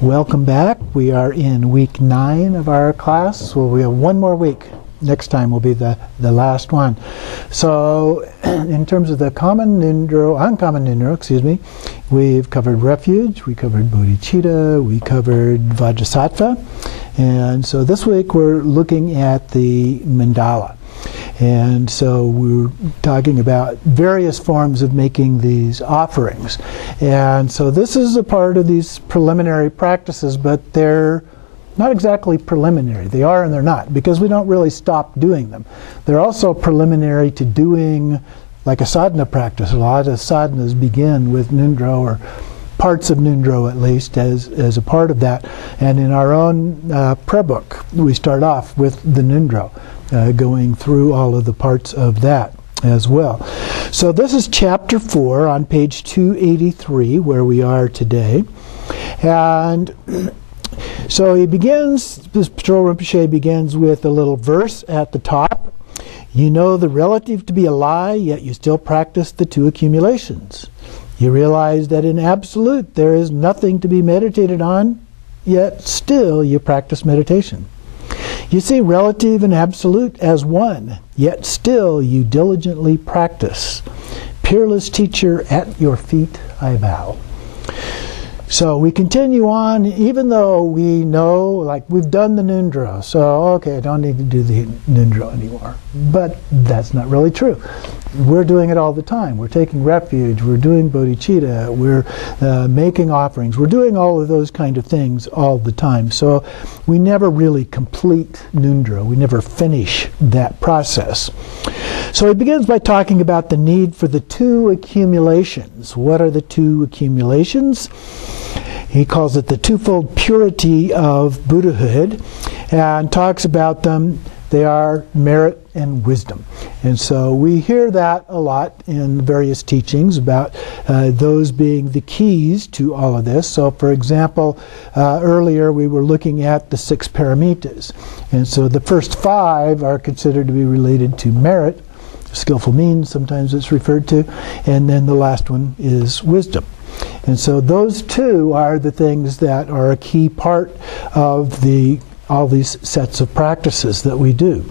Welcome back. We are in week 9 of our class. Well, we have one more week. Next time will be the last one. So in terms of the uncommon Ngondro, we've covered refuge, we covered bodhicitta, we covered vajrasattva. And so this week we're looking at the mandala. And so we're talking about various forms of making these offerings. And so this is a part of these preliminary practices, but they're not exactly preliminary. They are and they're not, because we don't really stop doing them. They're also preliminary to doing like a sadhana practice. A lot of sadhanas begin with Ngondro, or parts of Ngondro at least, as a part of that. And in our own prayer book, we start off with the Ngondro, going through all of the parts of that as well. So this is chapter 4 on page 283, where we are today. And so he begins, this Patrol Rinpoche begins with a little verse at the top. You know the relative to be a lie, yet you still practice the 2 accumulations. You realize that in absolute there is nothing to be meditated on, yet still you practice meditation. You see relative and absolute as one, yet still you diligently practice. Peerless teacher, at your feet I bow. So we continue on, even though we know, like we've done the Ngondro, so okay, I don't need to do the Ngondro anymore. But that's not really true. We're doing it all the time. We're taking refuge, we're doing bodhicitta, we're making offerings, we're doing all of those kind of things all the time. So we never really complete Ngondro, we never finish that process. So he begins by talking about the need for the 2 accumulations. What are the 2 accumulations? He calls it the twofold purity of Buddhahood, and talks about them. They are merit and wisdom. And so we hear that a lot in various teachings about those being the keys to all of this. So for example, earlier we were looking at the 6 paramitas. And so the first 5 are considered to be related to merit, skillful means sometimes it's referred to, and then the last one is wisdom. And so those 2 are the things that are a key part of all these sets of practices that we do.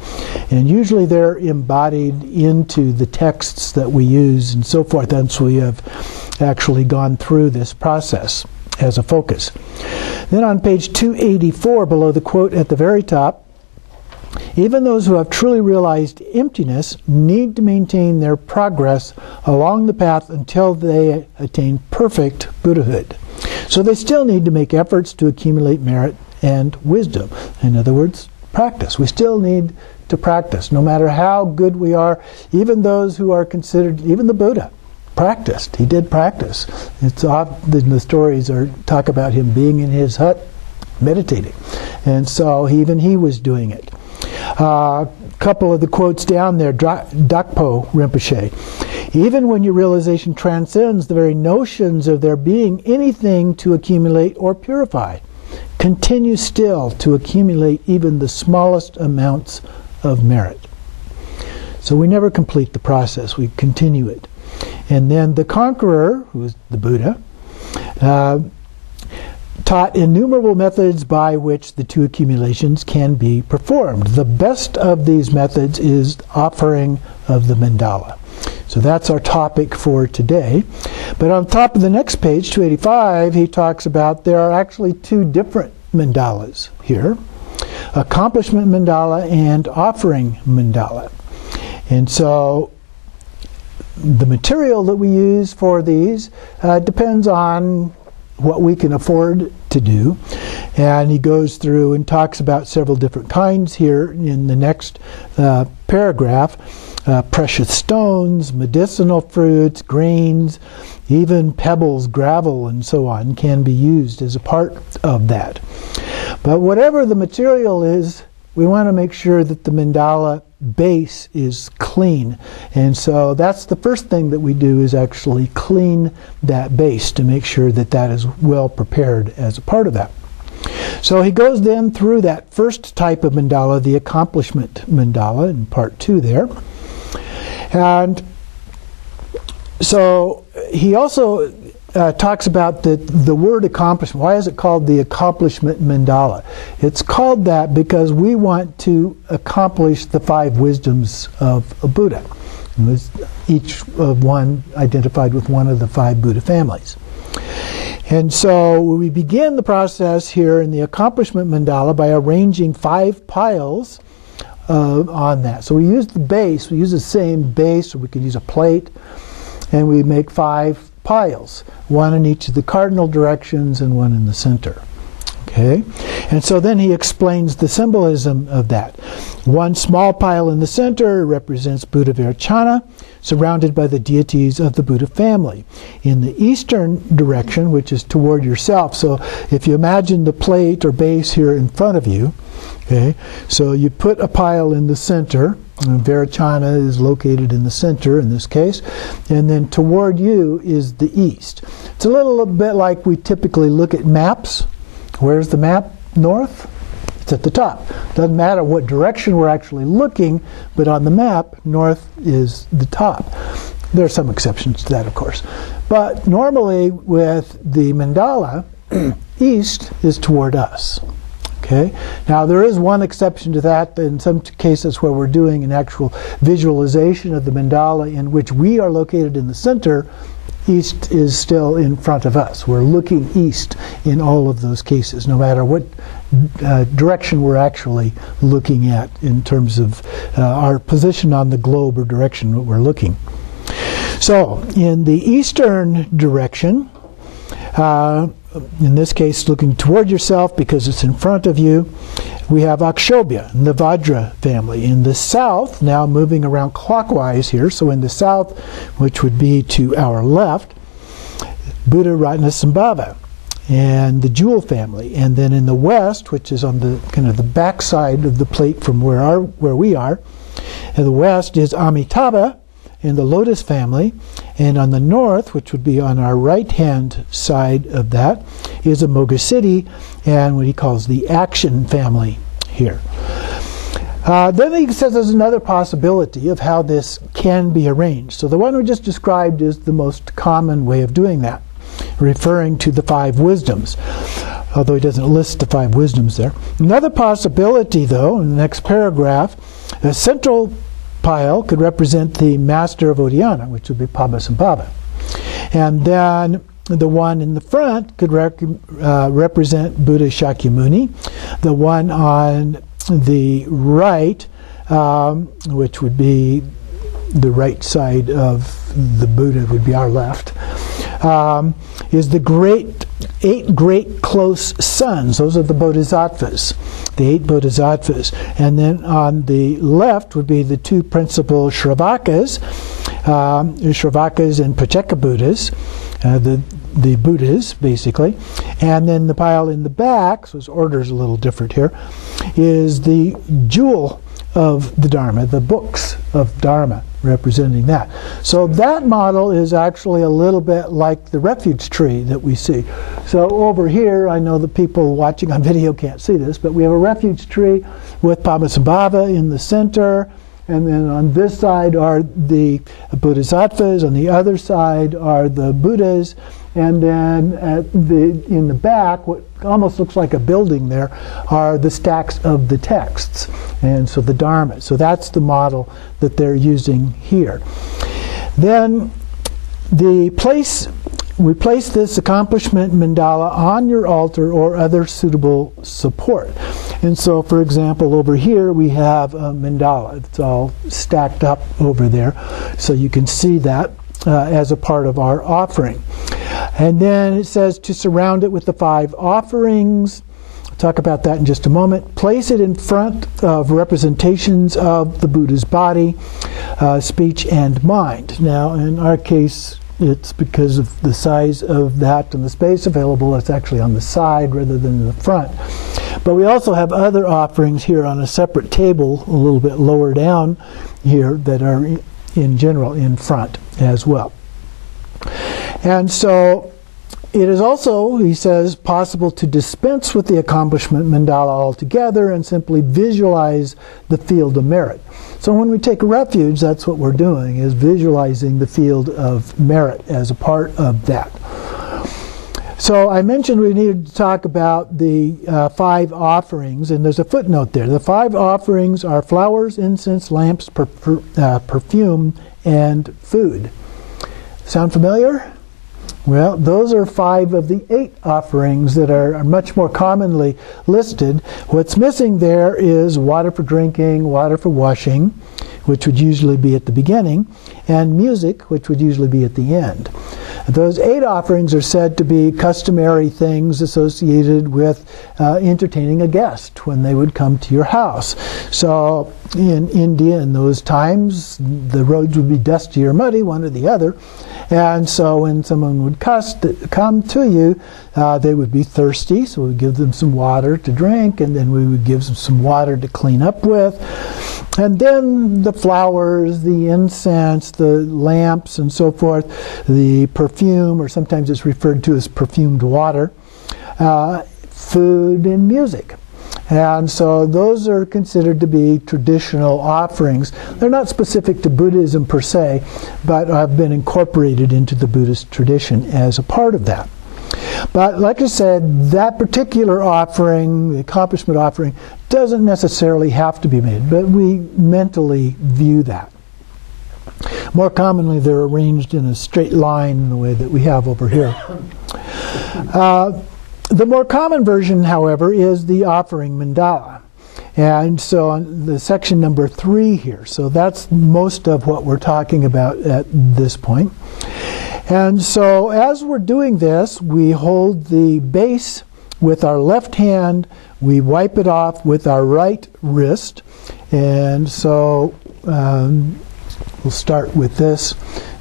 And usually they're embodied into the texts that we use and so forth, and so we have actually gone through this process as a focus. Then on page 284, below the quote at the very top, even those who have truly realized emptiness need to maintain their progress along the path until they attain perfect Buddhahood. So they still need to make efforts to accumulate merit and wisdom. In other words, practice. We still need to practice. No matter how good we are, even those who are considered, even the Buddha, practiced. He did practice. It's often the stories talk about him being in his hut meditating. And so even he was doing it. A couple of the quotes down there, Dakpo Rinpoche. Even when your realization transcends the very notions of there being anything to accumulate or purify, continue still to accumulate even the smallest amounts of merit. So we never complete the process, we continue it. And then the conqueror, who is the Buddha, taught innumerable methods by which the 2 accumulations can be performed. The best of these methods is offering of the mandala. So that's our topic for today. But on top of the next page, 285, he talks about there are actually 2 different mandalas here. Accomplishment mandala and offering mandala. And so the material that we use for these depends on what we can afford to do. And he goes through and talks about several different kinds here in the next paragraph. Precious stones, medicinal fruits, grains, even pebbles, gravel, and so on can be used as a part of that. But whatever the material is, we want to make sure that the mandala base is clean. And so that's the first thing that we do, is actually clean that base to make sure that that is well prepared as a part of that. So he goes then through that first type of mandala, the accomplishment mandala, in part 2 there. And so he also talks about the word accomplishment. Why is it called the accomplishment mandala? It's called that because we want to accomplish the 5 wisdoms of a Buddha. Each of one identified with one of the 5 Buddha families. And so we begin the process here in the accomplishment mandala by arranging 5 piles on that. So we use the base, we use the same base, or we could use a plate, and we make 5 piles, one in each of the cardinal directions and one in the center. Okay? And so then he explains the symbolism of that. One small pile in the center represents Buddha Virachana, surrounded by the deities of the Buddha family. In the eastern direction, which is toward yourself, so if you imagine the plate or base here in front of you, okay, so you put a pile in the center, and Virachana is located in the center in this case, and then toward you is the east. It's a little bit like we typically look at maps. Where's the map? North? It's at the top. Doesn't matter what direction we're actually looking, but on the map, north is the top. There are some exceptions to that, of course. But normally with the mandala, east is toward us. Okay. Now there is one exception to that in some cases where we're doing an actual visualization of the mandala in which we are located in the center. East is still in front of us. We're looking east in all of those cases, no matter what direction we're actually looking at in terms of our position on the globe or direction that we're looking. So in the eastern direction, in this case looking toward yourself because it's in front of you, we have Akshobhya, the Vajra family. In the south, now moving around clockwise here, so in the south, which would be to our left, Buddha Ratnasambhava and the Jewel family. And then in the west, which is on the kind of the back side of the plate from where we are, in the west is Amitabha and the Lotus family. And on the north, which would be on our right-hand side of that, is Amoghasiddhi and what he calls the Action family here. Then he says there's another possibility of how this can be arranged. So the one we just described is the most common way of doing that, referring to the 5 wisdoms, although he doesn't list the 5 wisdoms there. Another possibility, though, in the next paragraph, a central pile could represent the master of Odhyana, which would be Padmasambhava. And then the one in the front could represent Buddha Shakyamuni. The one on the right, which would be the right side of the Buddha, would be our left, is the 8 great close sons. Those are the bodhisattvas, the 8 bodhisattvas. And then on the left would be the 2 principal Shravakas, Shravakas and Pacceka Buddhas, the Buddhas, basically. And then the pile in the back, so his order is a little different here, is the jewel of the Dharma, the books of Dharma, representing that. So that model is actually a little bit like the refuge tree that we see. So over here, I know the people watching on video can't see this, but we have a refuge tree with Padmasambhava in the center, and then on this side are the bodhisattvas, on the other side are the Buddhas, and then in the back, what almost looks like a building there, are the stacks of the texts, and so the Dharma. So that's the model that they're using here. Then we place this accomplishment mandala on your altar or other suitable support. And so, for example, over here we have a mandala. It's all stacked up over there, so you can see that as a part of our offering. And then it says to surround it with the 5 offerings. I'll talk about that in just a moment. Place it in front of representations of the Buddha's body, speech, and mind. Now, in our case, it's because of the size of that and the space available, it's actually on the side rather than in the front. But we also have other offerings here on a separate table, a little bit lower down here, that are in general in front as well. And so it is also, he says, possible to dispense with the accomplishment mandala altogether and simply visualize the field of merit. So when we take refuge, that's what we're doing, is visualizing the field of merit as a part of that. So I mentioned we needed to talk about the 5 offerings, and there's a footnote there. The 5 offerings are flowers, incense, lamps, perfume, and food. Sound familiar? Well, those are 5 of the 8 offerings that are much more commonly listed. What's missing there is water for drinking, water for washing, which would usually be at the beginning, and music, which would usually be at the end. Those 8 offerings are said to be customary things associated with entertaining a guest when they would come to your house. So in India in those times, the roads would be dusty or muddy, one or the other. And so when someone would come to you, they would be thirsty, so we would give them some water to drink, and then we would give them some water to clean up with. And then the flowers, the incense, the lamps, and so forth, the perfume, or sometimes it's referred to as perfumed water, food, and music. And so those are considered to be traditional offerings. They're not specific to Buddhism per se, but have been incorporated into the Buddhist tradition as a part of that. But like I said, that particular offering, the accomplishment offering, doesn't necessarily have to be made, but we mentally view that. More commonly, they're arranged in a straight line in the way that we have over here. The more common version, however, is the offering mandala. And so on the section number 3 here. So that's most of what we're talking about at this point. And so as we're doing this, we hold the base with our left hand, we wipe it off with our right wrist. And so we'll start with this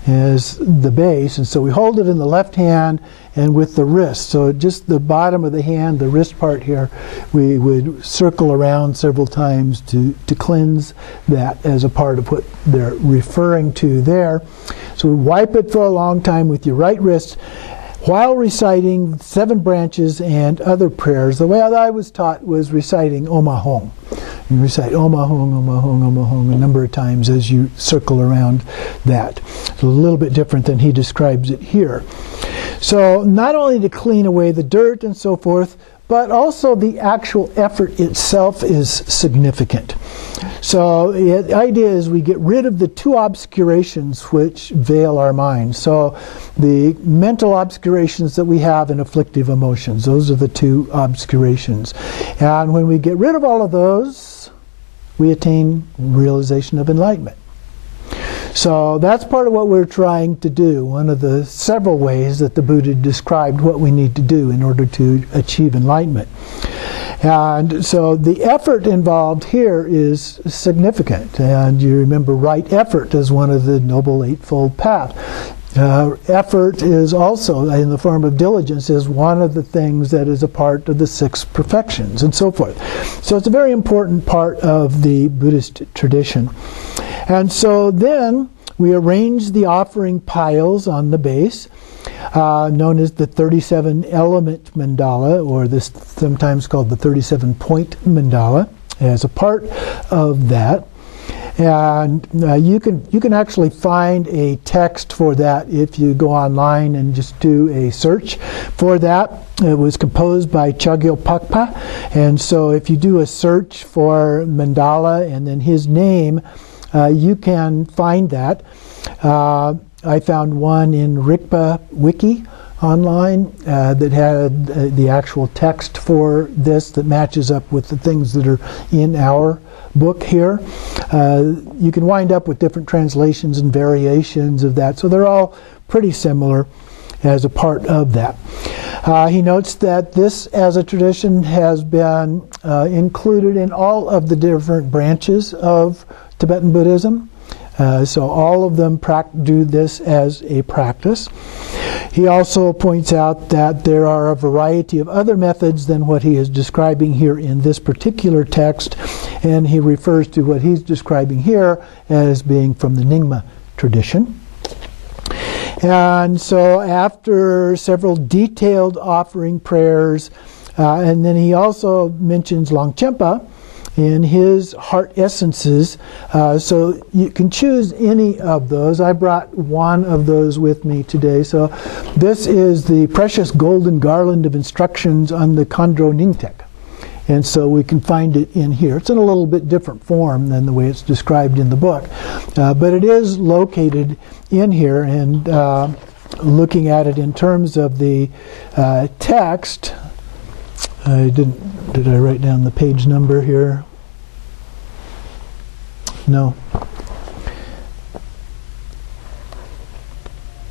as the base. And so we hold it in the left hand and with the wrist. So just the bottom of the hand, the wrist part here, we would circle around several times to cleanse that as a part of what they're referring to there. So we wipe it for a long time with your right wrist while reciting 7 branches and other prayers. The way that I was taught was reciting Om Ahong. You recite Om Ahong, Om Ahong, Om Ahong a number of times as you circle around that. It's a little bit different than he describes it here. So not only to clean away the dirt and so forth, but also the actual effort itself is significant. So the idea is we get rid of the 2 obscurations which veil our mind. So the mental obscurations that we have and afflictive emotions, those are the 2 obscurations. And when we get rid of all of those, we attain realization of enlightenment. So that's part of what we're trying to do, one of the several ways that the Buddha described what we need to do in order to achieve enlightenment. And so the effort involved here is significant. And you remember right effort as one of the Noble Eightfold Path. Effort is also, in the form of diligence, is one of the things that is a part of the 6 perfections and so forth. So it's a very important part of the Buddhist tradition. And so then we arrange the offering piles on the base, known as the 37 element mandala, or this sometimes called the 37-point mandala, as a part of that. And you can actually find a text for that if you go online and just do a search for that. It was composed by Chogyal Pakpa, and so if you do a search for mandala and then his name, you can find that. I found one in Rigpa Wiki online that had the actual text for this that matches up with the things that are in our book here. You can wind up with different translations and variations of that, so they're all pretty similar as a part of that. He notes that this, as a tradition, has been included in all of the different branches of Tibetan Buddhism. So all of them do this as a practice. He also points out that there are a variety of other methods than what he is describing here in this particular text, and he refers to what he's describing here as being from the Nyingma tradition. And so after several detailed offering prayers, and then he also mentions Longchenpa, in his heart essences. So you can choose any of those. I brought one of those with me today. So this is the precious golden garland of instructions on the Ngondro Nyingtek. And so we can find it in here. It's in a little bit different form than the way it's described in the book. But it is located in here. And looking at it in terms of the text, did I write down the page number here? No.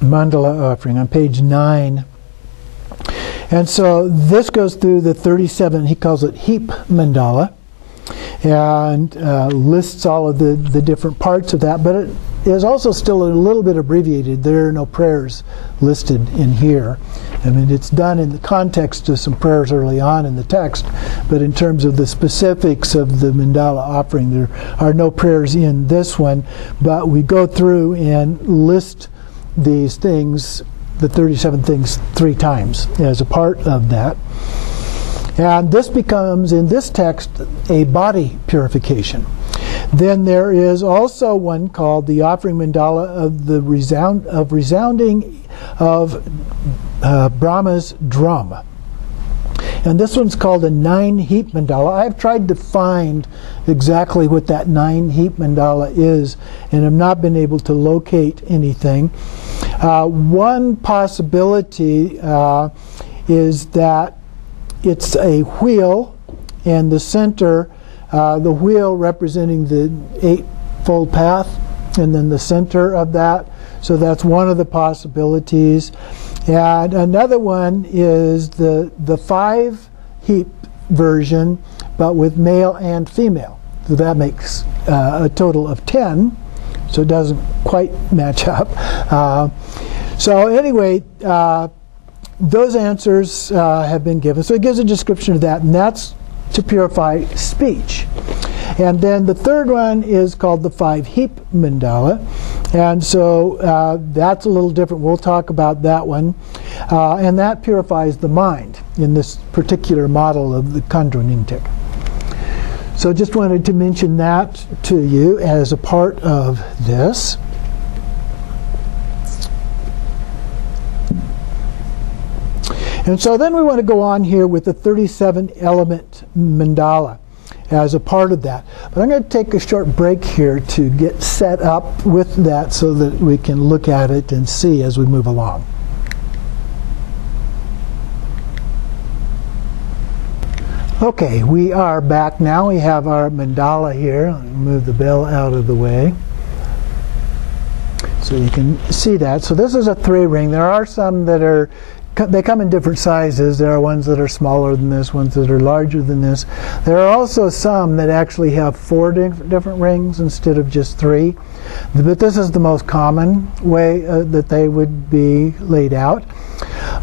Mandala offering on page 9. And so this goes through the 37, he calls it heap mandala, and lists all of the different parts of that, but it is also still a little bit abbreviated. There are no prayers listed in here. I mean, it's done in the context of some prayers early on in the text, but in terms of the specifics of the mandala offering, there are no prayers in this one, but we go through and list these things, the 37 things, 3 times as a part of that. And this becomes, in this text, a body purification. Then there is also one called the offering mandala of the resounding of Brahma's drum. And this one's called a 9-heap mandala. I've tried to find exactly what that 9-heap mandala is, and have not been able to locate anything. One possibility is that it's a wheel, and the center, the wheel representing the 8-fold path, and then the center of that. So that's one of the possibilities. And another one is the 5-heap version, but with male and female. So that makes a total of 10. So it doesn't quite match up. So anyway, those answers have been given. So it gives a description of that, and that's to purify speech. And then the third one is called the 5-heap mandala. And so that's a little different. We'll talk about that one. And that purifies the mind in this particular model of the Ngondro Nyingtek. So just wanted to mention that to you as a part of this. And so then we want to go on here with the 37-element mandala as a part of that. But I'm going to take a short break here to get set up with that so that we can look at it and see as we move along. Okay, we are back now. We have our mandala here. I'll move the bell out of the way so you can see that. So this is a 3-ring. There are some that are, they come in different sizes. There are ones that are smaller than this, ones that are larger than this. There are also some that actually have 4 different rings instead of just 3. But this is the most common way that they would be laid out.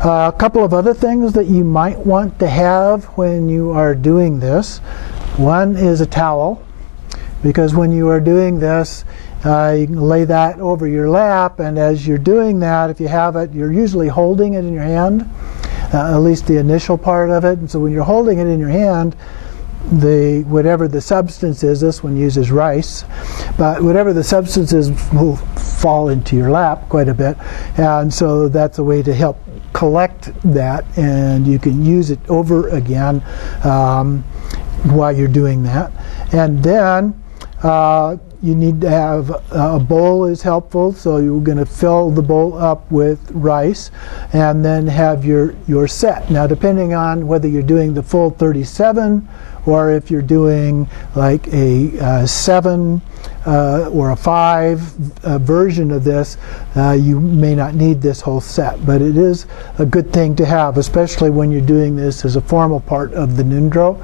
A couple of other things that you might want to have when you are doing this. One is a towel, because when you are doing this, you can lay that over your lap, and as you're doing that, if you have it, you're usually holding it in your hand, at least the initial part of it. And so when you're holding it in your hand, whatever the substance is, this one uses rice, but whatever the substance is will fall into your lap quite a bit, and so that's a way to help collect that, and you can use it over again while you're doing that. And then you need to have a bowl is helpful, so you're going to fill the bowl up with rice and then have your set. Now depending on whether you're doing the full 37 or if you're doing like a 7 or a 5 version of this, you may not need this whole set, but it is a good thing to have, especially when you're doing this as a formal part of the Ngondro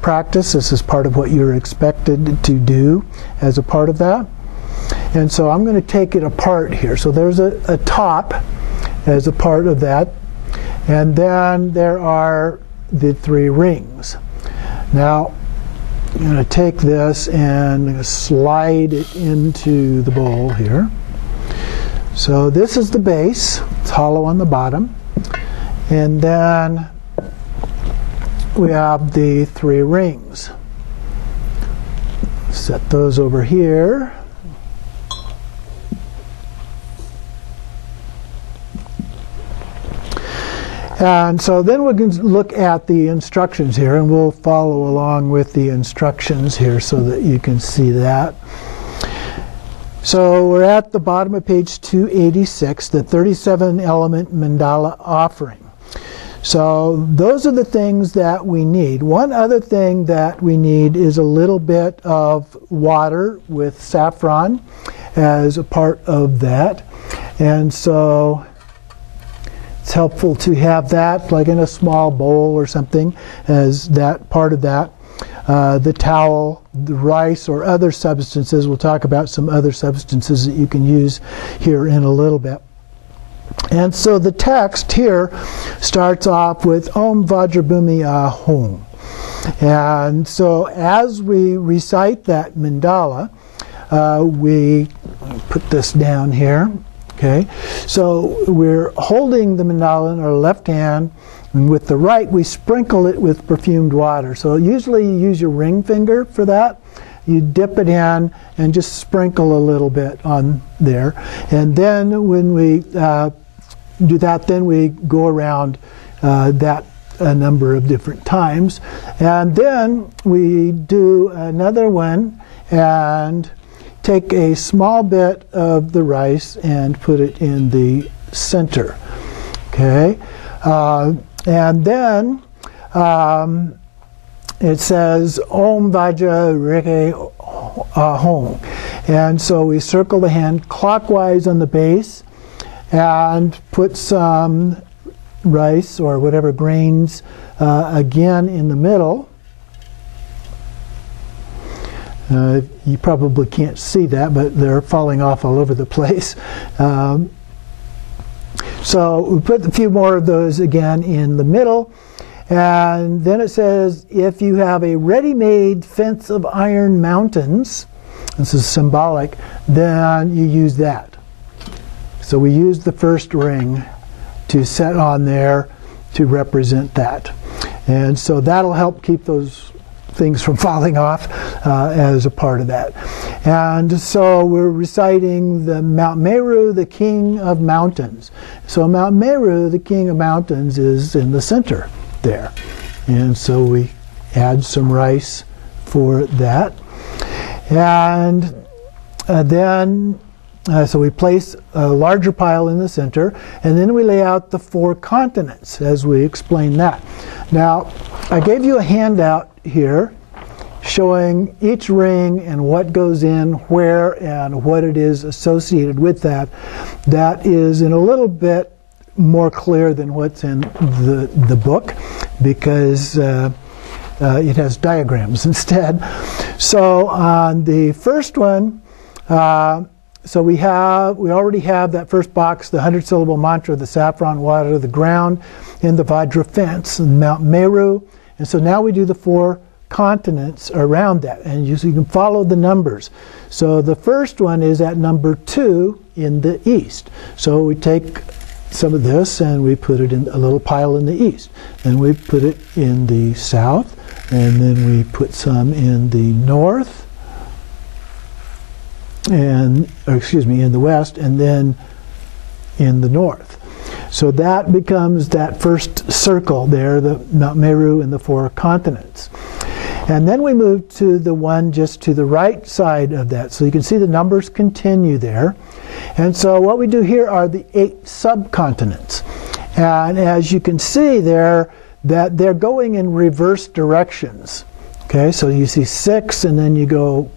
practice. This is part of what you're expected to do as a part of that. And so I'm going to take it apart here. So there's a top as a part of that, and then there are the 3 rings. Now I'm going to take this and slide it into the bowl here. So this is the base. It's hollow on the bottom. And then we have the 3 rings. set those over here. And so then we can look at the instructions here, and we'll follow along with the instructions here so that you can see that. So we're at the bottom of page 286, the 37-element mandala offering. So those are the things that we need. One other thing that we need is a little bit of water with saffron as a part of that. And so it's helpful to have that like in a small bowl or something as that part of that. The towel, the rice, or other substances. We'll talk about some other substances that you can use here in a little bit. And so the text here starts off with Om Vajrabhumi Ahom. And so as we recite that mandala, we put this down here. Okay, so we're holding the mandala in our left hand, and with the right we sprinkle it with perfumed water. So usually you use your ring finger for that. You dip it in and just sprinkle a little bit on there. And then when we do that, then we go around that a number of different times. And then we do another one and take a small bit of the rice and put it in the center. Okay, and then it says Om Vajra Rike Ahom. And so we circle the hand clockwise on the base and put some rice or whatever grains again in the middle. You probably can't see that, but they're falling off all over the place. So we put a few more of those again in the middle. And then it says, if you have a ready-made fence of iron mountains, this is symbolic, then you use that. So we use the first ring to set on there to represent that. And so that'll help keep those things from falling off as a part of that. And so we're reciting the Mount Meru, the king of mountains. So Mount Meru, the king of mountains, is in the center there. And so we add some rice for that. And then so we place a larger pile in the center, and then we lay out the 4 continents as we explain that. Now, I gave you a handout here showing each ring and what goes in where and what it is associated with that. That is in a little bit more clear than what's in the book, because it has diagrams instead. So on the first one, so we already have that first box, the 100-syllable mantra, the saffron water, the ground, and the Vajra fence, and Mount Meru. And so now we do the 4 continents around that, and you can follow the numbers. So the first one is at number 2 in the east. So we take some of this and we put it in a little pile in the east. Then we put it in the south, and then we put some in the north, and in the west, and then in the north. So that becomes that first circle there, the Mount Meru and the 4 continents. And then we move to the one just to the right side of that. So you can see the numbers continue there. And so what we do here are the 8 subcontinents. And as you can see there, that they're going in reverse directions. Okay, so you see 6, and then you go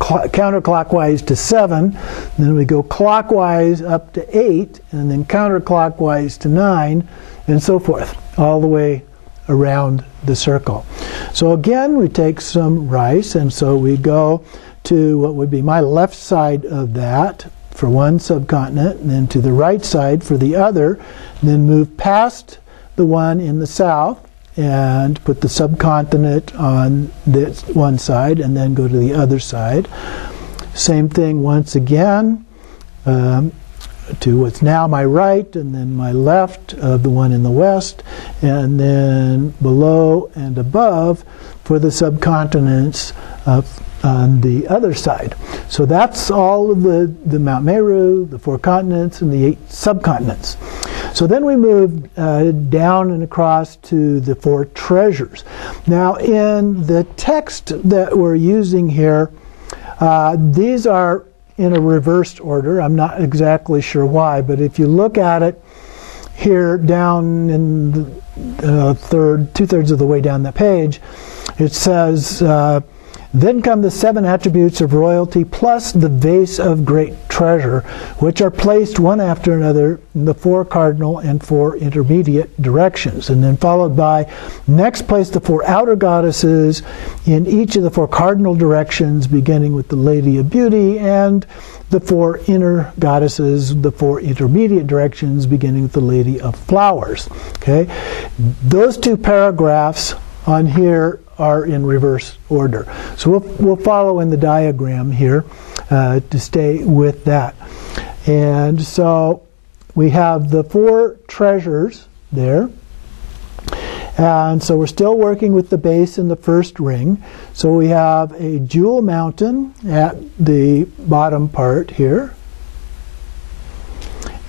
counterclockwise to 7, then we go clockwise up to 8, and then counterclockwise to 9, and so forth, all the way around the circle. So again, we take some rice, and so we go to what would be my left side of that for one subcontinent, and then to the right side for the other, and then move past the one in the south, and put the subcontinent on this one side, and then go to the other side. Same thing once again to what's now my right, and then my left of the one in the west, and then below and above for the subcontinents on the other side. So that's all of the Mount Meru, the 4 continents, and the 8 subcontinents. So then we move down and across to the 4 treasures. Now in the text that we're using here, these are in a reversed order. I'm not exactly sure why, but if you look at it here down in the 2/3 of the way down the page, it says, then come the 7 attributes of royalty plus the vase of great treasure, which are placed one after another in the 4 cardinal and 4 intermediate directions. And then followed by, next place the 4 outer goddesses in each of the 4 cardinal directions, beginning with the Lady of Beauty, and the 4 inner goddesses, the 4 intermediate directions, beginning with the Lady of Flowers. Okay, those 2 paragraphs on here are in reverse order. So we'll follow in the diagram here to stay with that. And so we have the 4 treasures there. And so we're still working with the base in the first ring. So we have a jewel mountain at the bottom part here.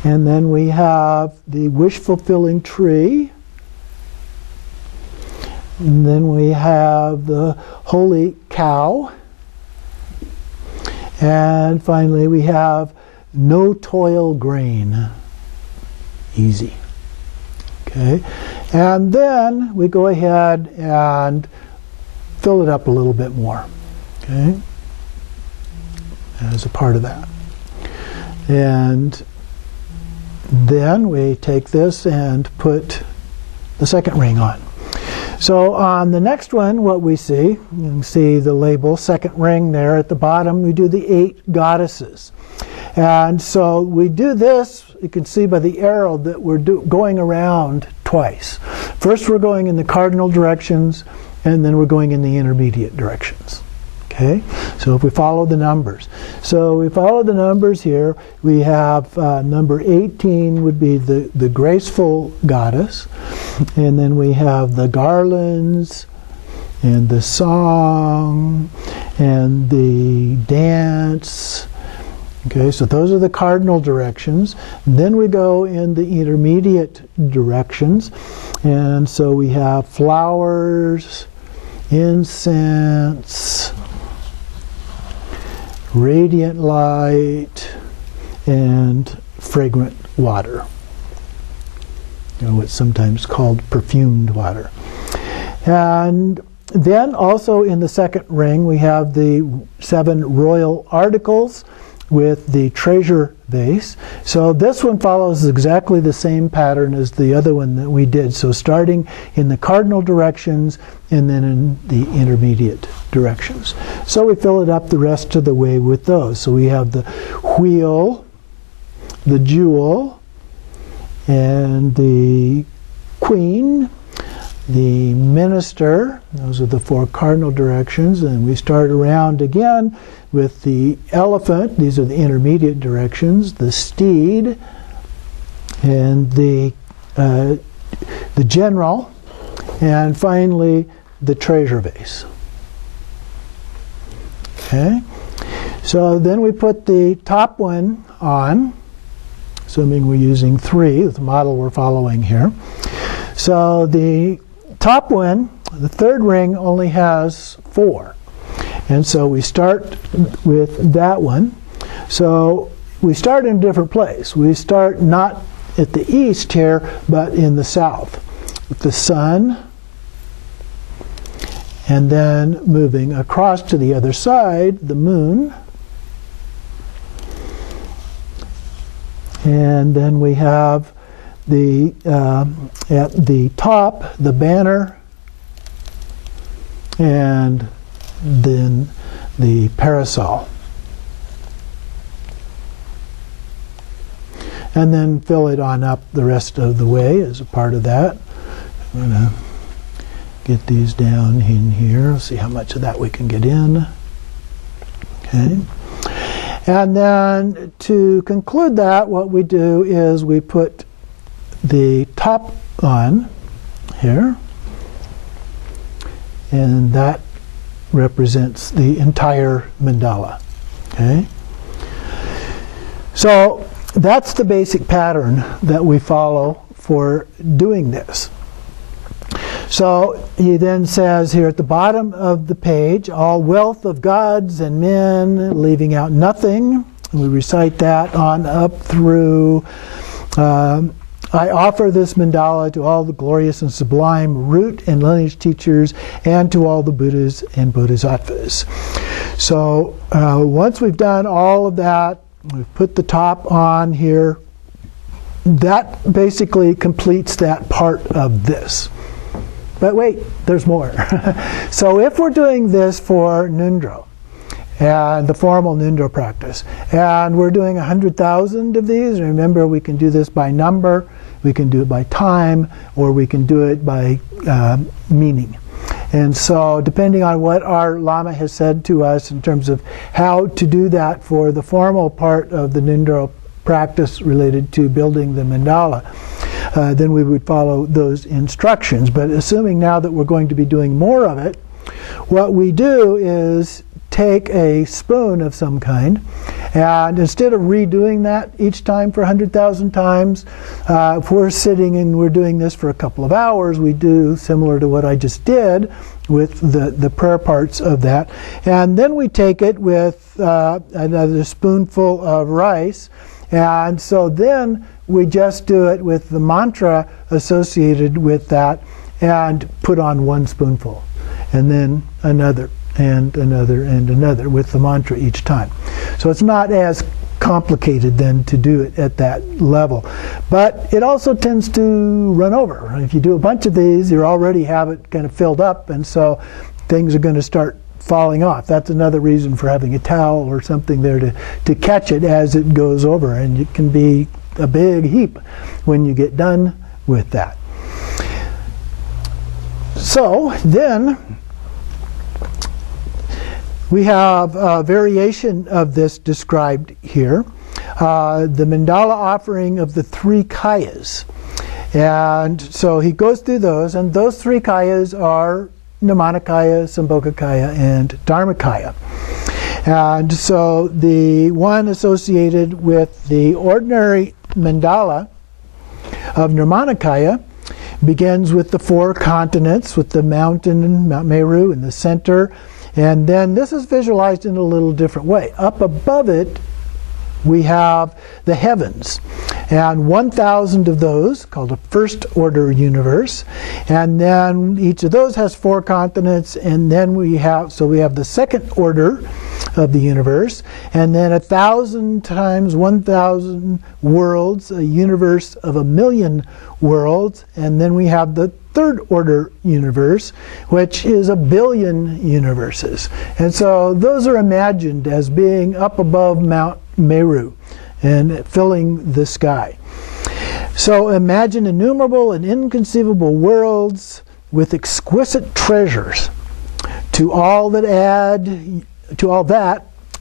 And then we have the wish-fulfilling tree. And then we have the holy cow. And finally we have no toil grain. Easy. Okay. And then we go ahead and fill it up a little bit more. Okay. As a part of that. And then we take this and put the second ring on. So on the next one, what we see, you can see the label, second ring there at the bottom, we do the 8 goddesses. And so we do this, you can see by the arrow that we're going around twice. First we're going in the cardinal directions, and then we're going in the intermediate directions. Okay, so if we follow the numbers. So we follow the numbers here, we have number 18 would be the graceful goddess, and then we have the garlands, and the song, and the dance. Okay, so those are the cardinal directions. Then we go in the intermediate directions, and so we have flowers, incense, radiant light, and fragrant water. You know, it's sometimes called perfumed water. And then also in the second ring we have the 7 royal articles with the treasure vase. So this one follows exactly the same pattern as the other one that we did. So starting in the cardinal directions and then in the intermediate directions. So we fill it up the rest of the way with those. So we have the wheel, the jewel, and the queen, the minister. Those are the 4 cardinal directions. And we start around again with the elephant. These are the intermediate directions. The steed, and the general, and finally the treasure vase. Okay, so then we put the top one on, assuming we're using 3, the model we're following here. So the top one, the third ring, only has 4. And so we start with that one. So we start in a different place. We start not at the east here, but in the south, with the sun, and then moving across to the other side, the moon, and then we have the at the top the banner, and then the parasol. And then fill it on up the rest of the way as a part of that. I'm going to get these down in here, see how much of that we can get in. Okay. And then to conclude that, what we do is we put the top on here, and that represents the entire mandala. Okay? So that's the basic pattern that we follow for doing this. So he then says here at the bottom of the page, all wealth of gods and men, leaving out nothing. We recite that on up through, I offer this mandala to all the glorious and sublime root and lineage teachers and to all the Buddhas and Bodhisattvas. So once we've done all of that, we've put the top on here, that basically completes that part of this. But wait, there's more. So if we're doing this for Ngondro, and the formal Ngondro practice, and we're doing 100,000 of these, remember we can do this by number, we can do it by time, or we can do it by meaning. And so depending on what our Lama has said to us in terms of how to do that for the formal part of the Ngondro practice related to building the mandala, then we would follow those instructions. But assuming now that we're going to be doing more of it, what we do is take a spoon of some kind, and instead of redoing that each time for 100,000 times, if we're sitting and we're doing this for a couple of hours, we do similar to what I just did with the prayer parts of that. And then we take it with another spoonful of rice, and so then we just do it with the mantra associated with that and put on one spoonful, and then another, and another, and another with the mantra each time. So it's not as complicated then to do it at that level. But it also tends to run over. If you do a bunch of these, you already have it kind of filled up, and so things are going to start falling off. That's another reason for having a towel or something there to catch it as it goes over, and it can be a big heap when you get done with that. So then we have a variation of this described here, the mandala offering of the three kayas. And so he goes through those, and those three kayas are Nirmanakaya, Sambhogakaya, and Dharmakaya. And so the one associated with the ordinary mandala of Nirmanakaya begins with the four continents, with the mountain, Mount Meru, in the center. And then this is visualized in a little different way. Up above it, we have the heavens, and 1,000 of those, called a first order universe, and then each of those has four continents, and then we have the second order of the universe, and then 1,000 times 1,000 worlds, a universe of 1,000,000 worlds, and then we have the third order universe, which is 1,000,000,000 universes. And so those are imagined as being up above Mount Meru and filling the sky. So imagine innumerable and inconceivable worlds with exquisite treasures. To all that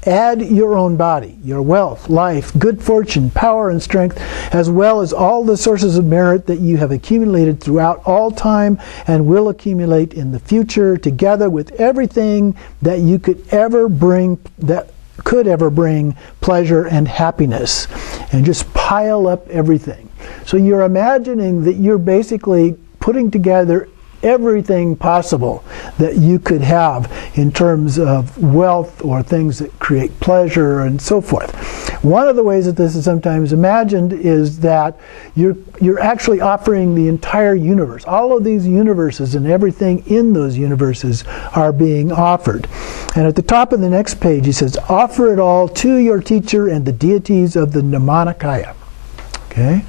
add your own body, your wealth, life, good fortune, power, and strength, as well as all the sources of merit that you have accumulated throughout all time and will accumulate in the future, together with everything that you could ever bring, that could ever bring pleasure and happiness, and just pile up everything. So you're imagining that you're basically putting together everything possible that you could have in terms of wealth or things that create pleasure and so forth. One of the ways that this is sometimes imagined is that you're actually offering the entire universe. All of these universes and everything in those universes are being offered. And at the top of the next page he says, offer it all to your teacher and the deities of the Nirmanakaya. Okay?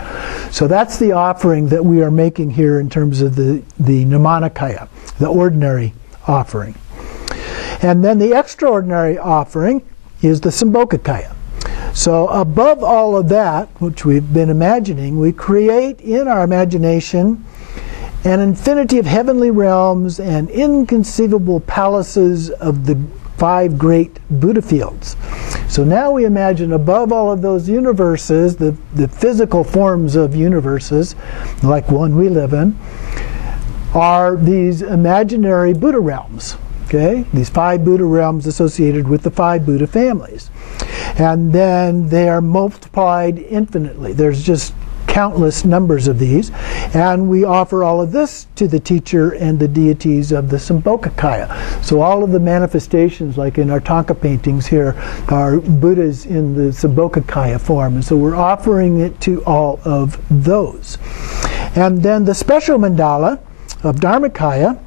So that's the offering that we are making here in terms of the Nirmanakaya, the ordinary offering. And then the extraordinary offering is the Sambhogakaya. So above all of that, which we've been imagining, we create in our imagination an infinity of heavenly realms and inconceivable palaces of the 5 great Buddha fields. So now we imagine above all of those universes, the physical forms of universes, like one we live in, are these imaginary Buddha realms. Okay, these 5 Buddha realms associated with the 5 Buddha families. And then they are multiplied infinitely. There's just countless numbers of these. And we offer all of this to the teacher and the deities of the Sambhogakaya. So all of the manifestations, like in our Thangka paintings here, are Buddhas in the Sambhogakaya form. And so we're offering it to all of those. And then the special mandala of Dharmakaya,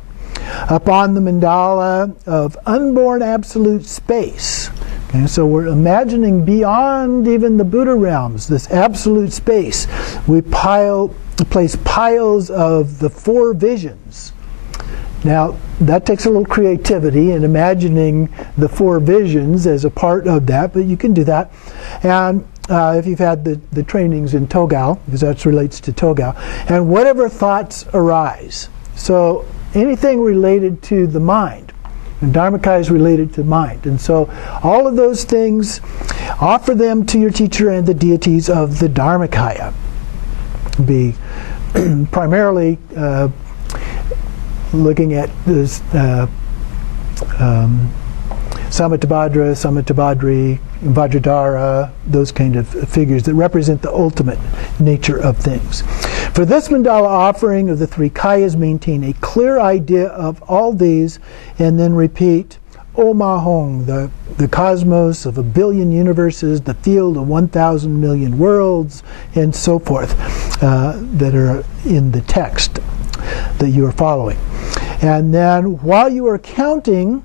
upon the mandala of unborn absolute space. Okay, so we're imagining beyond even the Buddha realms, this absolute space. We place piles of the 4 visions. Now, that takes a little creativity in imagining the 4 visions as a part of that, but you can do that. And if you've had the trainings in Togao, because that relates to Togao, and whatever thoughts arise. So anything related to the mind, and Dharmakaya is related to mind. And so all of those things, offer them to your teacher and the deities of the Dharmakaya. Be primarily looking at this Samattabhadra, Samattabhadri, Vajradhara, those kind of figures that represent the ultimate nature of things. For this mandala offering of the 3 kayas, maintain a clear idea of all these, and then repeat O Mahong, the cosmos of 1 billion universes, the field of 1,000 million worlds, and so forth, that are in the text that you are following. And then while you are counting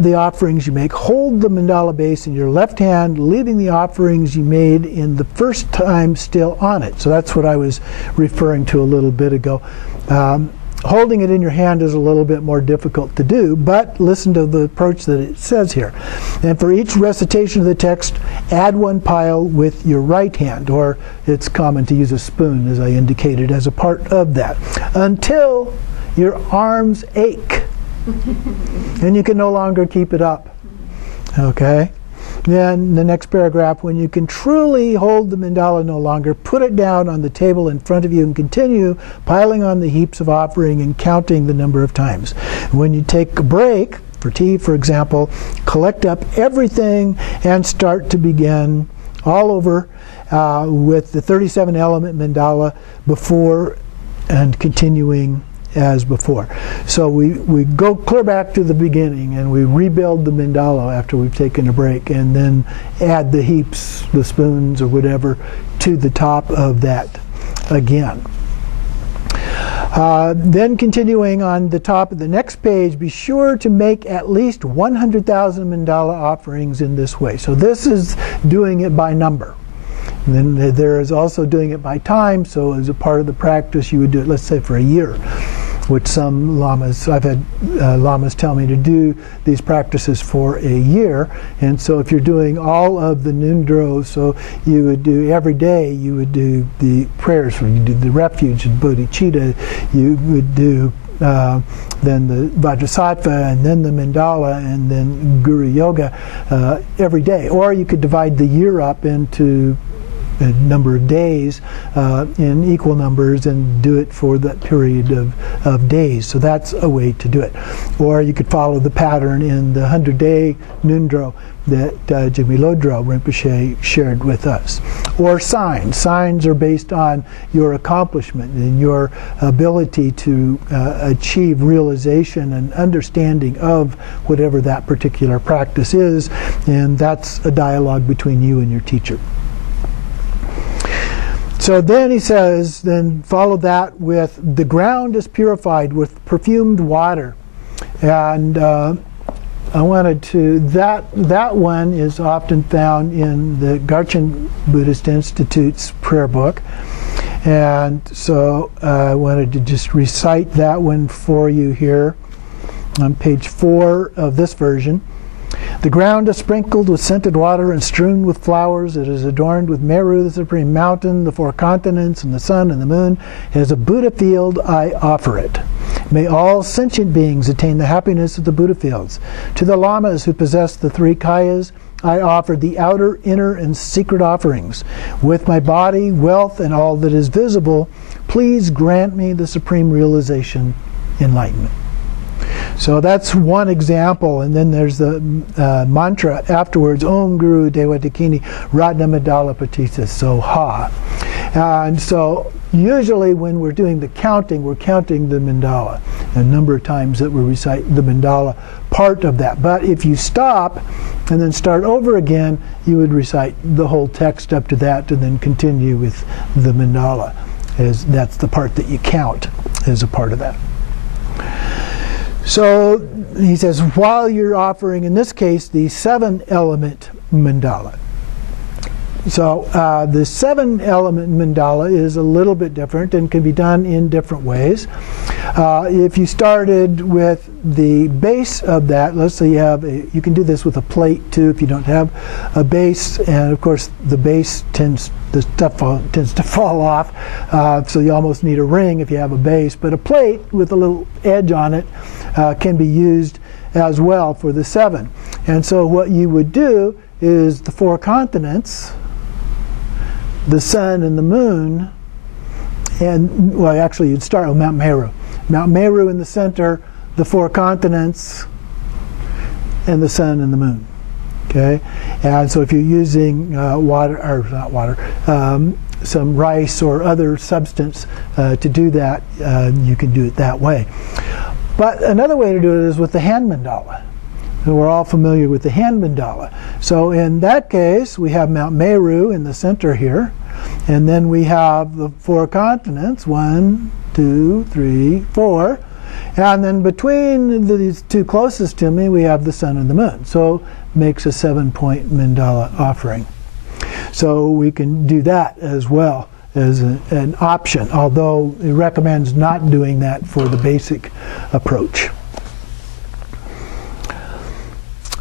the offerings you make, hold the mandala base in your left hand, leaving the offerings you made in the first time still on it. So that's what I was referring to a little bit ago. Holding it in your hand is a little bit more difficult to do, but listen to the approach that it says here. And for each recitation of the text, add 1 pile with your right hand, or it's common to use a spoon, as I indicated, as a part of that, until your arms ache. And you can no longer keep it up. Okay? Then the next paragraph, when you can truly hold the mandala no longer, put it down on the table in front of you and continue piling on the heaps of offering and counting the number of times. When you take a break, for tea for example, collect up everything and start to begin all over with the 37 element mandala before and continuing as before. So we go clear back to the beginning and we rebuild the mandala after we've taken a break, and then add the heaps, the spoons or whatever, to the top of that again. Then continuing on the top of the next page, be sure to make at least 100,000 mandala offerings in this way. So this is doing it by number. And then there is also doing it by time, so as a part of the practice you would do it, let's say, for a year, which some lamas, I've had lamas tell me to do these practices for a year. And so if you're doing all of the Ngondro, so you would do every day, you would do the prayers, you do the refuge and bodhicitta, you would do then the Vajrasattva, and then the mandala, and then Guru Yoga every day. Or you could divide the year up into a number of days in equal numbers and do it for that period of days. So that's a way to do it. Or you could follow the pattern in the 100-day Ngondro that Jigme Lodro Rinpoche shared with us. Or signs. Signs are based on your accomplishment and your ability to achieve realization and understanding of whatever that particular practice is, and that's a dialogue between you and your teacher. So then he says, then follow that with the ground is purified with perfumed water. And I wanted to, that one is often found in the Garchen Buddhist Institute's prayer book. And so I wanted to just recite that one for you here on page 4 of this version. The ground is sprinkled with scented water and strewn with flowers. It is adorned with Meru, the supreme mountain, the 4 continents, and the sun and the moon. As a Buddha field, I offer it. May all sentient beings attain the happiness of the Buddha fields. To the lamas who possess the 3 kayas, I offer the outer, inner, and secret offerings. With my body, wealth, and all that is visible, please grant me the supreme realization, enlightenment. So that's one example, and then there's the mantra afterwards, Om Guru Dewa Dakini Ratna Mandala Patisa Soha. And so usually when we're doing the counting, we're counting the mandala, a number of times that we recite the mandala part of that. But if you stop and then start over again, you would recite the whole text up to that and then continue with the mandala, as that's the part that you count as a part of that. So he says, while you're offering, in this case, the 7-element mandala. So the 7-element mandala is a little bit different and can be done in different ways. If you started with the base of that, let's say you have you can do this with a plate too if you don't have a base, and of course the base tends to fall off, so you almost need a ring if you have a base, but a plate with a little edge on it can be used as well for the 7. And so what you would do is the 4 continents, the sun and the moon, and well, actually you'd start with Mount Meru. Mount Meru in the center, the 4 continents, and the sun and the moon. Okay, and so if you're using water, or not water, some rice or other substance to do that, you can do it that way. But another way to do it is with the hand mandala. And we're all familiar with the hand mandala. So in that case, we have Mount Meru in the center here, and then we have the 4 continents, 1, 2, 3, 4, and then between these 2 closest to me, we have the sun and the moon. So makes a 7-point mandala offering. So we can do that as well as an option, although it recommends not doing that for the basic approach.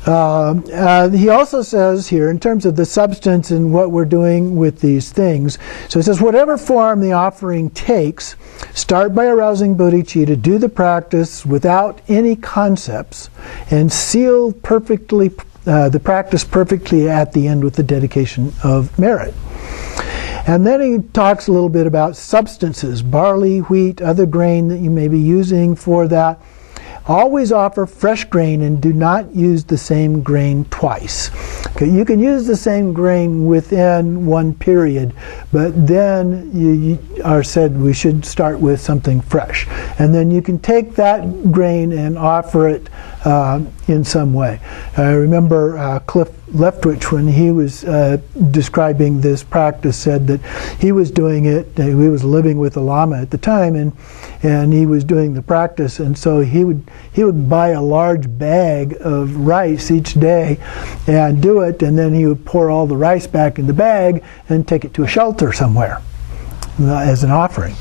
He also says here, in terms of the substance and what we're doing with these things, so he says, whatever form the offering takes, start by arousing bodhicitta, do the practice without any concepts, and seal perfectly the practice perfectly at the end with the dedication of merit. And then he talks a little bit about substances, barley, wheat, other grain that you may be using for that. Always offer fresh grain and do not use the same grain twice. Okay, you can use the same grain within one period, but then you are said we should start with something fresh. And then you can take that grain and offer it in some way. I remember Cliff Leftwich, when he was describing this practice, said that he was doing it, he was living with a Lama at the time, and he was doing the practice, and so he would buy a large bag of rice each day and do it, and then he would pour all the rice back in the bag and take it to a shelter somewhere as an offering.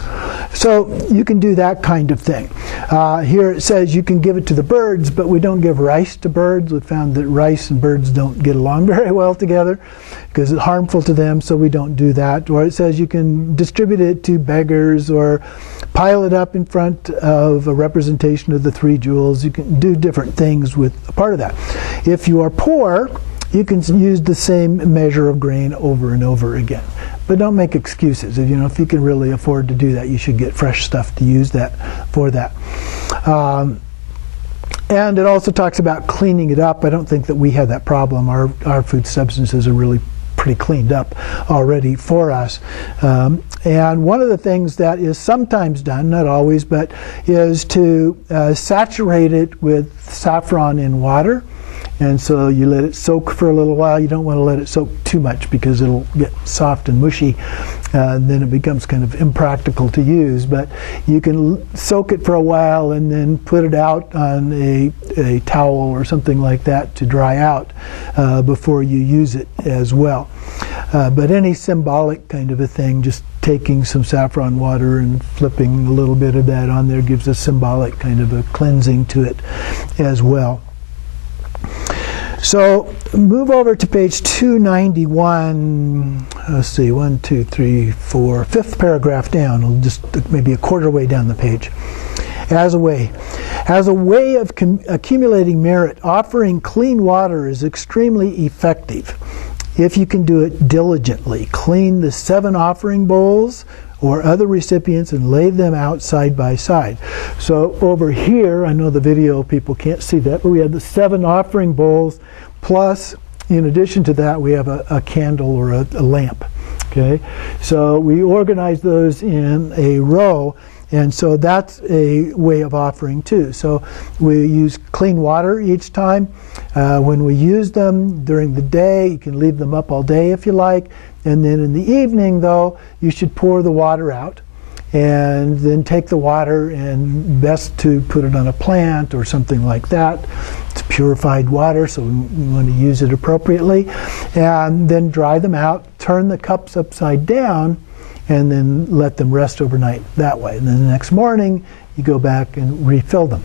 So you can do that kind of thing. Here it says you can give it to the birds, but we don't give rice to birds. We found that rice and birds don't get along very well together because it's harmful to them, so we don't do that. Or it says you can distribute it to beggars or pile it up in front of a representation of the 3 jewels. You can do different things with a part of that. If you are poor, you can use the same measure of grain over and over again. But don't make excuses. If you can really afford to do that, you should get fresh stuff to use that for that. And it also talks about cleaning it up. I don't think that we have that problem. Our food substances are really pretty cleaned up already for us. And one of the things that is sometimes done, not always, but is to saturate it with saffron in water. And so you let it soak for a little while. You don't want to let it soak too much because it'll get soft and mushy. And then it becomes kind of impractical to use. But you can soak it for a while and then put it out on a towel or something like that to dry out before you use it as well. But any symbolic kind of a thing, just taking some saffron water and flipping a little bit of that on there gives a symbolic kind of a cleansing to it as well. So move over to page 291. Let's see, 1, 2, 3, 4, 5th paragraph down, just maybe a quarter way down the page. As a way of accumulating merit, offering clean water is extremely effective if you can do it diligently. Clean the 7 offering bowls, or other recipients and lay them out side by side. So over here, I know the video people can't see that, but we have the 7 offering bowls, plus in addition to that we have a candle or a lamp. Okay, so we organize those in a row, and so that's a way of offering too. So we use clean water each time. When we use them during the day, you can leave them up all day if you like, and then in the evening though, you should pour the water out and then take the water, and best to put it on a plant or something like that. It's purified water, so we want to use it appropriately, and then dry them out, turn the cups upside down, and then let them rest overnight that way. And then the next morning you go back and refill them.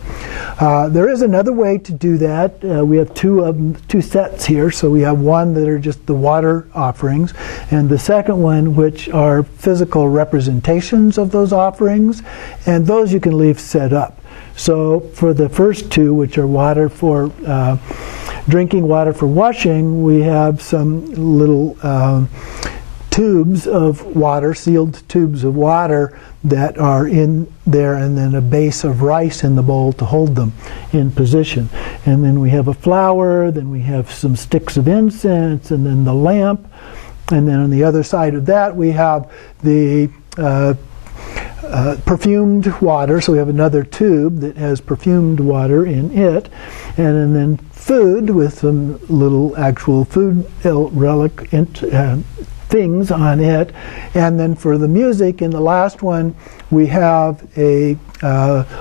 There is another way to do that. We have two sets here. So we have one that are just the water offerings, and the second one which are physical representations of those offerings, and those you can leave set up. So for the first two, which are water for drinking water for washing, we have some little tubes of water, sealed tubes of water that are in there, and then a base of rice in the bowl to hold them in position. And then we have a flower, then we have some sticks of incense, and then the lamp. And then on the other side of that we have the perfumed water, so we have another tube that has perfumed water in it, and then food with some little actual food relic things on it. And then for the music, in the last one, we have a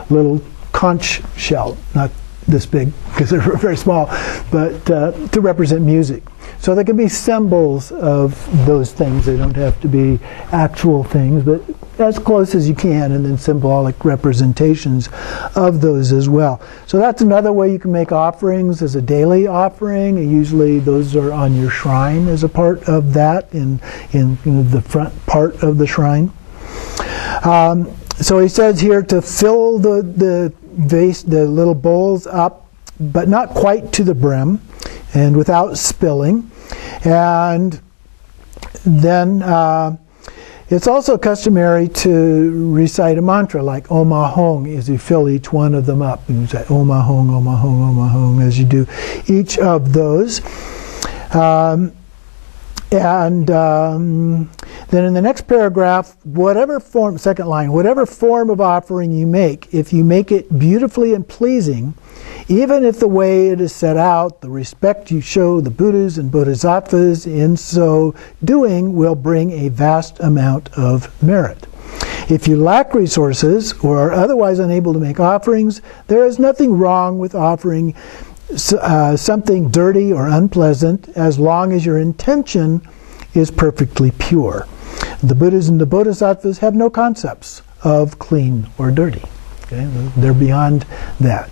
little conch shell, not this big because they're very small, but to represent music. So there can be symbols of those things. They don't have to be actual things, but as close as you can, and then symbolic representations of those as well. So that's another way you can make offerings as a daily offering. Usually those are on your shrine as a part of that, in the front part of the shrine. So he says here to fill the vase, the little bowls up, but not quite to the brim, and without spilling. And then it's also customary to recite a mantra like Om Ahong as you fill each one of them up. And you say Om Ahong, Om Ahong, Om Ahong as you do each of those. Then in the next paragraph, whatever form, second line, whatever form of offering you make, if you make it beautifully and pleasing, even if the way it is set out, the respect you show the Buddhas and Bodhisattvas in so doing will bring a vast amount of merit. If you lack resources or are otherwise unable to make offerings, there is nothing wrong with offering something dirty or unpleasant as long as your intention is perfectly pure. The Buddhas and the Bodhisattvas have no concepts of clean or dirty. Okay? They're beyond that.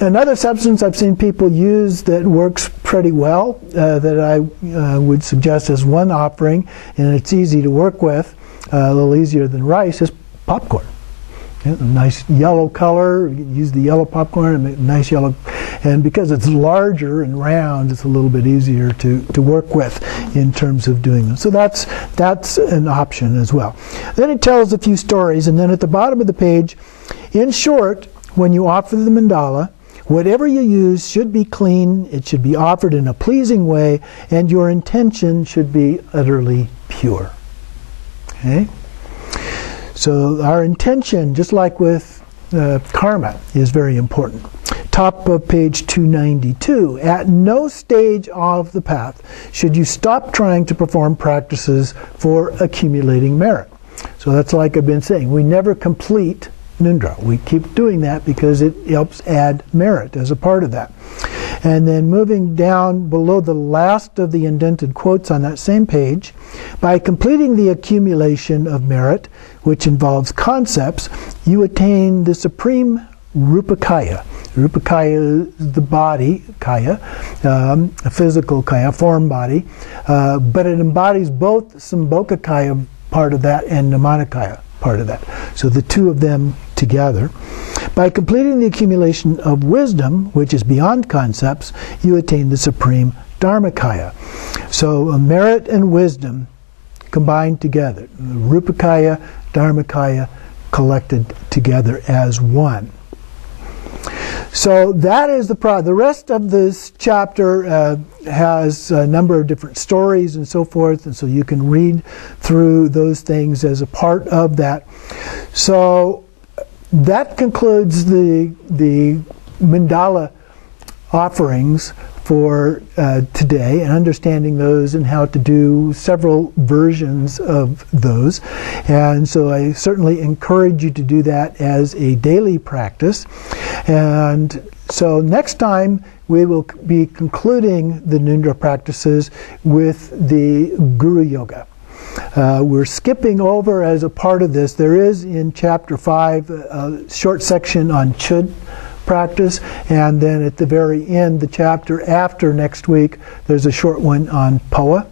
Another substance I've seen people use that works pretty well, that I would suggest as one offering, and it's easy to work with, a little easier than rice, is popcorn. A nice yellow color, use the yellow popcorn and make a nice yellow, and because it's larger and round, it's a little bit easier to work with in terms of doing them. So that's an option as well. Then it tells a few stories, and then at the bottom of the page, in short, when you offer the mandala, whatever you use should be clean, it should be offered in a pleasing way, and your intention should be utterly pure. Okay? So our intention, just like with karma, is very important. Top of page 292. At no stage of the path should you stop trying to perform practices for accumulating merit. So that's like I've been saying. We never complete Ngondro. We keep doing that because it helps add merit as a part of that. And then moving down below the last of the indented quotes on that same page, by completing the accumulation of merit, which involves concepts, you attain the supreme Rupakaya. Rupakaya is the body, kaya, a physical kaya, form body, but it embodies both Sambhogakaya part of that and Namanikaya part of that. So the two of them together. By completing the accumulation of wisdom, which is beyond concepts, you attain the supreme Dharmakaya. So merit and wisdom combined together. Rupakaya, Dharmakaya collected together as one. So that is the rest of this chapter has a number of different stories and so forth, and so you can read through those things as a part of that. So that concludes the mandala offerings for today, and understanding those and how to do several versions of those. And so I certainly encourage you to do that as a daily practice. And so next time we will be concluding the Ngondro practices with the Guru Yoga. We're skipping over as a part of this. There is in chapter 5 a short section on Chud practice, and then at the very end, the chapter after next week, there's a short one on Poa.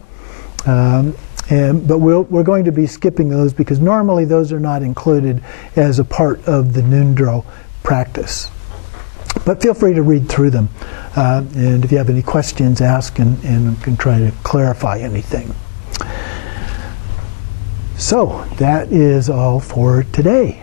But we're going to be skipping those because normally those are not included as a part of the Ngondro practice. But feel free to read through them, and if you have any questions, ask, and can try to clarify anything. So that is all for today.